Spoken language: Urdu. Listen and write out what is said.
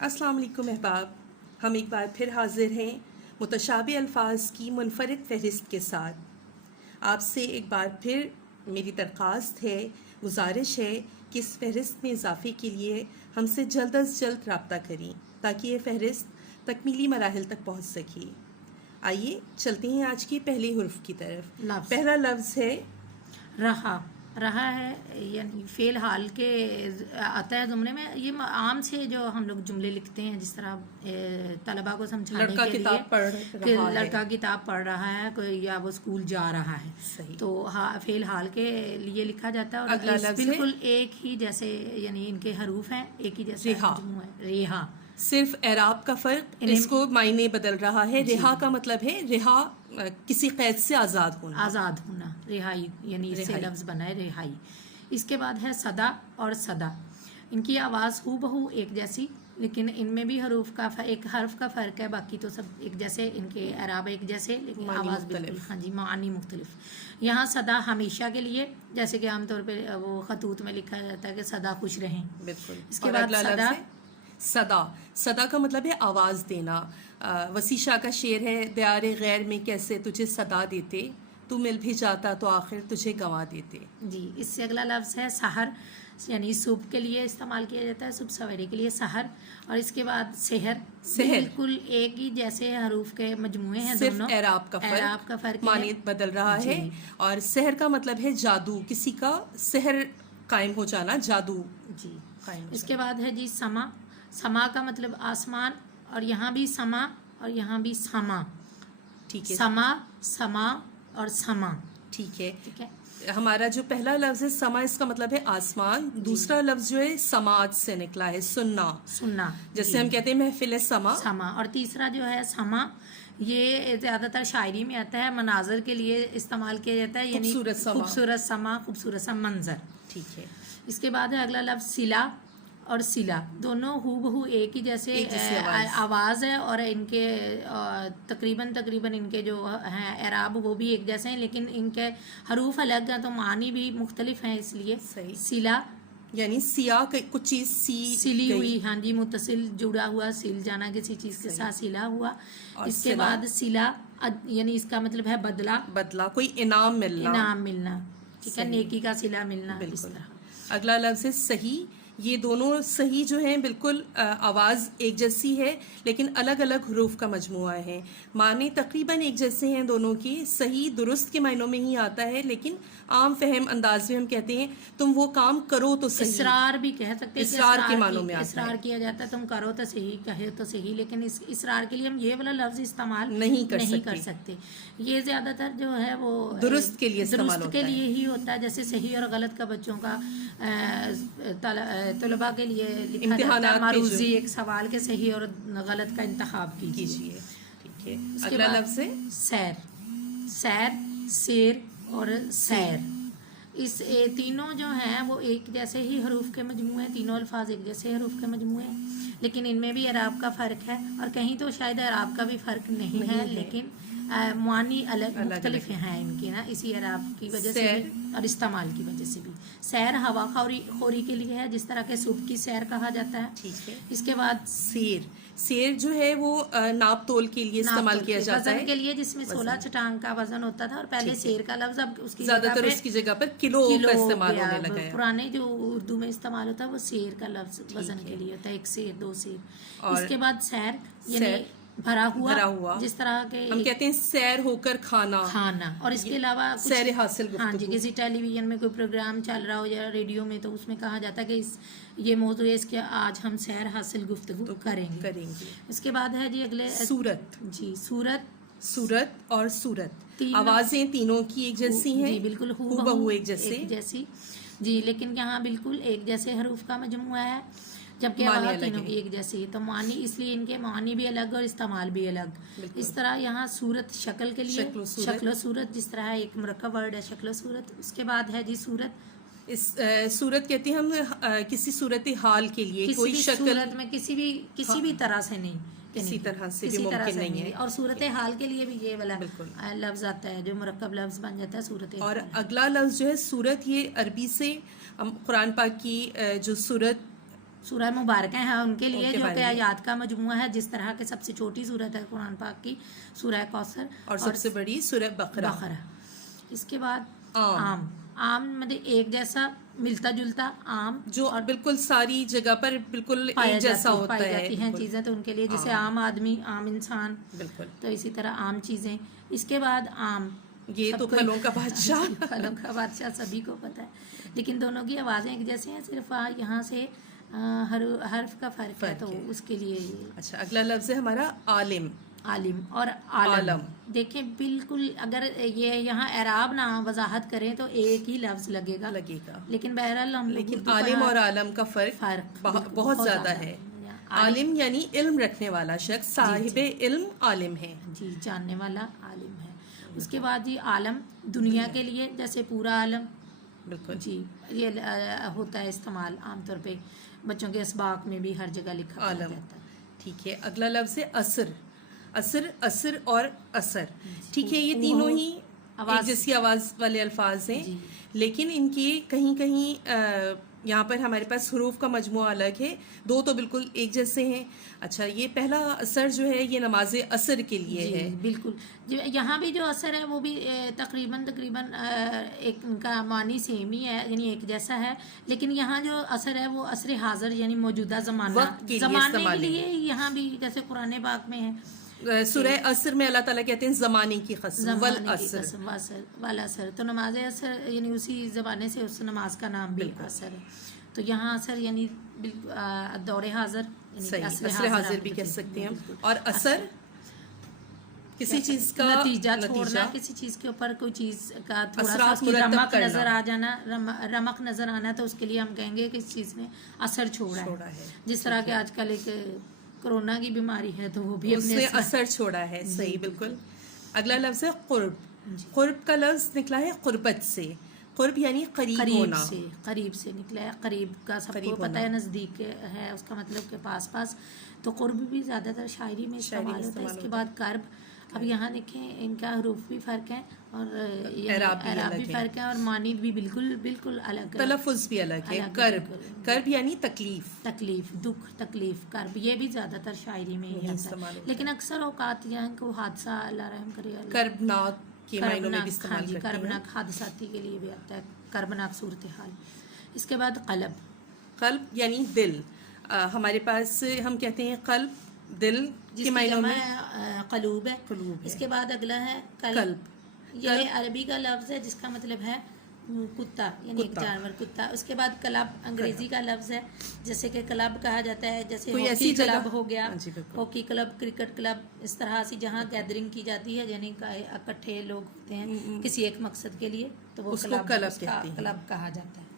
السلام علیکم احباب، ہم ایک بار پھر حاضر ہیں متشابہ الفاظ کی منفرد فہرست کے ساتھ. آپ سے ایک بار پھر میری درخواست ہے، گزارش ہے کہ اس فہرست میں اضافے کے لیے ہم سے جلد از جلد رابطہ کریں تاکہ یہ فہرست تکمیلی مراحل تک پہنچ سکے. آئیے چلتے ہیں آج کے پہلے حرف کی طرف. پہلا لفظ ہے رہا. رہا ہے یعنی فعل حال کے آتا ہے جملے میں. یہ عام سے جو ہم لوگ جملے لکھتے ہیں، جس طرح طلباء کو سمجھانے کے لیے کہ لڑکا کتاب پڑھ رہا ہے کوئی یا وہ اسکول جا رہا ہے. صحیح. تو فعل حال کے لیے لکھا جاتا ہے. اور اگلا لفظ بالکل ایک ہی جیسے، یعنی ان کے حروف ہیں ایک ہی جیسے. مجموعہ ہے رہا. صرف اعراب کا فرق، اس کو معنی بدل رہا ہے. رہا کا مطلب ہے رہا، کسی قید سے آزاد ہونا. آزاد ہونا، رہائی، یعنی اس سے لفظ بنا ہے رہائی. اس کے بعد ہے صدا اور صدا. ان کی آواز ہو بہو ایک جیسی، لیکن ان میں بھی حروف کا ایک حرف کا فرق ہے. باقی تو سب ایک جیسے، ان کے اعراب ایک جیسے لیکن آواز بالکل معنی مختلف. یہاں صدا ہمیشہ کے لیے، جیسے کہ عام طور پہ وہ خطوط میں لکھا جاتا ہے کہ صدا خوش رہیں. بالکل. اس کے بعد صدا. صدا کا مطلب ہے آواز دینا. وسیع شاہ کا شعر ہے، دیار غیر میں کیسے تجھے صدا دیتے، تو مل بھی جاتا تو آخر تجھے گنوا دیتے. جی. اس سے اگلا لفظ ہے سحر، یعنی صبح کے لیے استعمال کیا جاتا ہے، صبح سویرے کے لیے سحر. اور اس کے بعد سحر. بالکل ایک ہی جیسے حروف کے مجموعے ہیں، صرف دونوں اعراب کا فرق معنی بدل رہا ہے. اور سحر کا مطلب ہے جادو، کسی کا سحر قائم ہو جانا، جادو. جی. اس کے بعد ہے جی سما. سما کا مطلب آسمان، اور یہاں بھی سما اور یہاں بھی سما. ٹھیک ہے. سما اور سما. ٹھیک ہے. ہمارا جو پہلا لفظ ہے سما، اس کا مطلب ہے آسمان. دوسرا لفظ جو ہے سماعت سے نکلا ہے، سننا. جیسے ہم کہتے ہیں محفل سما. اور تیسرا جو ہے سما، یہ زیادہ تر شاعری میں آتا ہے، مناظر کے لیے استعمال کیا جاتا ہے، یعنی خوبصورت سما، خوبصورت سا منظر. ٹھیک ہے. اس کے بعد ہے اگلا لفظ سلا اور سلا. دونوں ہو بہو ایک ہی جیسے آواز ہے، اور ان کے تقریباً ان کے جو ہیں اعراب وہ بھی ایک جیسے ہیں، لیکن ان کے حروف الگ ہیں تو معنی بھی مختلف ہیں. اس لیے سلا یعنی سیاہ کچھ چیز سلی ہوئی. ہاں جی. متصل جڑا ہوا، سل جانا کسی چیز کے ساتھ، سلا ہوا. اس کے بعد سلا یعنی اس کا مطلب ہے بدلہ، کوئی انعام ملنا. ٹھیک ہے. نیکی کا صلہ ملنا. اس طرح. اگلا لفظ ہے صحیح. یہ دونوں صحیح جو ہیں بالکل آواز ایک جیسی ہے، لیکن الگ الگ حروف کا مجموعہ ہے. معنی تقریباً ایک جیسے ہیں دونوں کی. صحیح درست کے معنوں میں ہی آتا ہے، لیکن عام فہم انداز میں ہم کہتے ہیں تم وہ کام کرو تو صحیح. اصرار بھی کہہ سکتے ہیں، اصرار کے معنوں میں اصرار کیا جاتا ہے، تم کرو تو صحیح، کہے تو صحیح. لیکن اس اصرار کے لیے ہم یہ والا لفظ استعمال نہیں کر سکتے. یہ زیادہ تر جو ہے وہ درست کے لیے ہی ہوتا ہے. جیسے صحیح اور غلط کا بچوں کا طلباء کے لیے لکھا جاتا ہے، معروضی ایک سوال کے صحیح اور غلط کا انتخاب کیجیے. ٹھیک ہے. اگلا لفظ ہے سیر، سیر اور سیر. اس تینوں جو ہیں وہ ایک جیسے ہی حروف کے مجموعے ہیں. تینوں الفاظ ایک جیسے حروف کے مجموعے ہیں، لیکن ان میں بھی اعراب کا فرق ہے، اور کہیں تو شاید اعراب کا بھی فرق نہیں ہے، لیکن معنی الگ مختلف ہیں ان کے نا، اسی اعراب کی وجہ سے بھی اور استعمال کی وجہ سے بھی. سیر ہوا خوری کے لیے ہے، جس طرح کے صبح کی سیر کہا جاتا ہے. ٹھیک ہے. اس کے بعد سیر جو ہے وہ ناپ تول کے لیے استعمال کیا جاتا ہے، وزن کے لیے، جس میں 16 چٹان کا وزن ہوتا تھا. اور پہلے سیر کا لفظ اب اس کی زیادہ تر اس کی جگہ پر کلو کا استعمال ہونے لگا ہے. پرانے جو اردو میں استعمال ہوتا ہے وہ سیر کا لفظ وزن کے لیے ہوتا ہے، 1 سیر 2 سیر. اس کے بعد سیر یعنی بھرا ہوا، جس طرح کے ہم کہتے ہیں سیر ہو کر کھانا. اور اس کے علاوہ سیر حاصل گفتگو. ہاں جی. کسی ٹیلی ویژن میں کوئی پروگرام چل رہا ہو یا ریڈیو میں، تو اس میں کہا جاتا ہے کہ یہ موضوع ہے اس کے، آج ہم سیر حاصل گفتگو کریں گے. اس کے بعد ہے جی اگلے صورت. جی. صورت اور صورت، آوازیں تینوں کی ایک جیسی ہیں. جی بالکل ہو بہو ایک جیسی. جی. لیکن یہاں بالکل ایک جیسے حروف کا مجموعہ ہے، جبکہ آواز تینوں کی ایک جیسی. تو معنی اس لیے ان کے معنی بھی الگ اور استعمال بھی الگ. اس طرح یہاں صورت شکل کے لیے شکل و صورت، جس طرح ایک مرکب ورڈ ہے شکل و صورت. اس کے بعد ہے جی صورت کہتے ہیں ہم کسی صورت حال کے لیے، کوئی شکل صورت میں کسی بھی طرح سے نہیں، کسی طرح سے بھی ممکن نہیں ہے. اور صورت حال کے لیے بھی یہ والا لفظ آتا ہے جو مرکب لفظ بن جاتا ہے صورت. اور اگلا لفظ جو ہے صورت، یہ عربی سے قرآن پاک کی جو صورت سورہ مبارکہ ہیں ان کے لیے ان کے جو بارے کہ میں۔ آیات کا مجموعہ ہے، جس طرح کے سب سے چھوٹی سورت ہے قرآن پاک کی سورہ کوثر اور سب سے بڑی سورہ بقرہ۔ بقرہ۔ اس کے بعد عام، عام مطلب ایک جیسا ملتا جلتا عام جو بالکل ساری جگہ پر بالکل ایک جیسا ہوتا پائی ہے، جاتی ہیں بالکل۔ چیزیں، تو ان کے لیے جیسے عام آدمی، عام انسان، بالکل، تو اسی طرح عام چیزیں۔ اس کے بعد عام، یہ تو پھلوں کا بادشاہ۔ پھلوں کا بادشاہ سبھی کو پتہ ہے، لیکن دونوں کی آوازیں ایک جیسے ہیں، صرف یہاں سے حرف کا فرق ہے، تو اس کے لیے اچھا، اگلا لفظ ہے ہمارا عالم۔ عالم اور عالم۔ دیکھیں بالکل اگر یہ یہاں اعراب نہ وضاحت کریں تو ایک ہی لفظ لگے گا، لیکن بہرحال ہم لیکن عالم اور عالم کا فرق بہت زیادہ ہے۔ عالم یعنی علم رکھنے والا شخص، صاحب علم عالم ہے، جی، جاننے والا عالم ہے۔ اس کے بعد جی عالم دنیا کے لیے، جیسے پورا عالم، بالکل جی یہ ہوتا ہے استعمال عام طور پہ بچوں کے اسباق میں بھی ہر جگہ لکھا پایا عالم۔ جاتا ہے۔ ٹھیک ہے، اگلا لفظ ہے عصر۔ عصر اور اثر، ٹھیک ہے، یہ تینوں ہی ایک جیسی آواز والے الفاظ ہیں، لیکن ان کی کہیں کہیں یہاں پر ہمارے پاس حروف کا مجموعہ الگ ہے، دو تو بالکل ایک جیسے ہیں۔ اچھا، یہ پہلا اثر جو ہے یہ نماز عصر کے لیے ہے، بالکل۔ یہاں بھی جو اثر ہے وہ بھی تقریباً ایک ان کا معنی سیم ہی ہے، یعنی ایک جیسا ہے، لیکن یہاں جو اثر ہے وہ عصر حاضر یعنی موجودہ زمانے کے لیے یہاں بھی جیسے قرآن پاک میں ہے۔ سورہ عصر میں اللہ تعالیٰ کہتے ہیں زمانے کی قسم، والعصر، والعصر، تو نماز عصر یعنی اسی زمانے سے اس نماز کا نام بھی عصر ہے، تو یہاں عصر یعنی دور حاضر، صحیح، عصر حاضر بھی کہہ سکتے ہیں۔ اور اثر کسی چیز کا نتیجہ چھوڑنا، کسی چیز کے اوپر کوئی چیز کا تھوڑا سا اثرات مرتب رمق کرنا، نظر آ جانا، رمق نظر آنا، تو اس کے لیے ہم کہیں گے کہ اس چیز نے اثر چھوڑا ہے۔ جس طرح کہ آج کل ایک کرونا کی بیماری ہے تو وہ بھی اس نے اثر چھوڑا ہے، صحیح، بالکل۔ اگلا لفظ ہے قرب۔ قرب کا لفظ نکلا ہے قربت سے، قرب یعنی قریب ہونا، قریب سے نکلا ہے، قریب کا سب کو پتہ ہے، نزدیک ہے اس کا مطلب کہ پاس پاس، تو قرب بھی زیادہ تر شاعری میں استعمال ہوتا ہے۔ اس کے بعد کرب، اب یہاں دیکھیں ان کا حروف بھی فرق ہے اور اعراب بھی فرق ہے اور معنی بھی بالکل الگ ہے، تلفظ بھی الگ ہے۔ کرب یعنی تکلیف، دکھ، تکلیف، کرب، یہ بھی زیادہ تر شاعری میں ہی آتا ہے، لیکن اکثر اوقات یہاں کو حادثہ، اللہ رحم کرے، کربناک کے معنوں میں بھی استعمال کرتے ہیں، کربناک حادثاتی کے لیے بھی آتا ہے، کربناک صورتحال۔ اس کے بعد قلب یعنی دل، ہمارے پاس ہم کہتے ہیں قلب، دل کے معنوں میں قلوب ہے۔ اس کے بعد اگلا ہے کلب، یہ عربی کا لفظ ہے جس کا مطلب ہے کتا، یعنی ایک جانور، کتا۔ اس کے بعد کلب انگریزی کا لفظ ہے، جیسے کہ کلب کہا جاتا ہے، جیسے ہاکی کلب ہو گیا، ہاکی کلب، کرکٹ کلب، اس طرح سے جہاں گیدرنگ کی جاتی ہے، یعنی اکٹھے لوگ ہوتے ہیں کسی ایک مقصد کے لیے، تو وہ کلب کہا جاتا ہے۔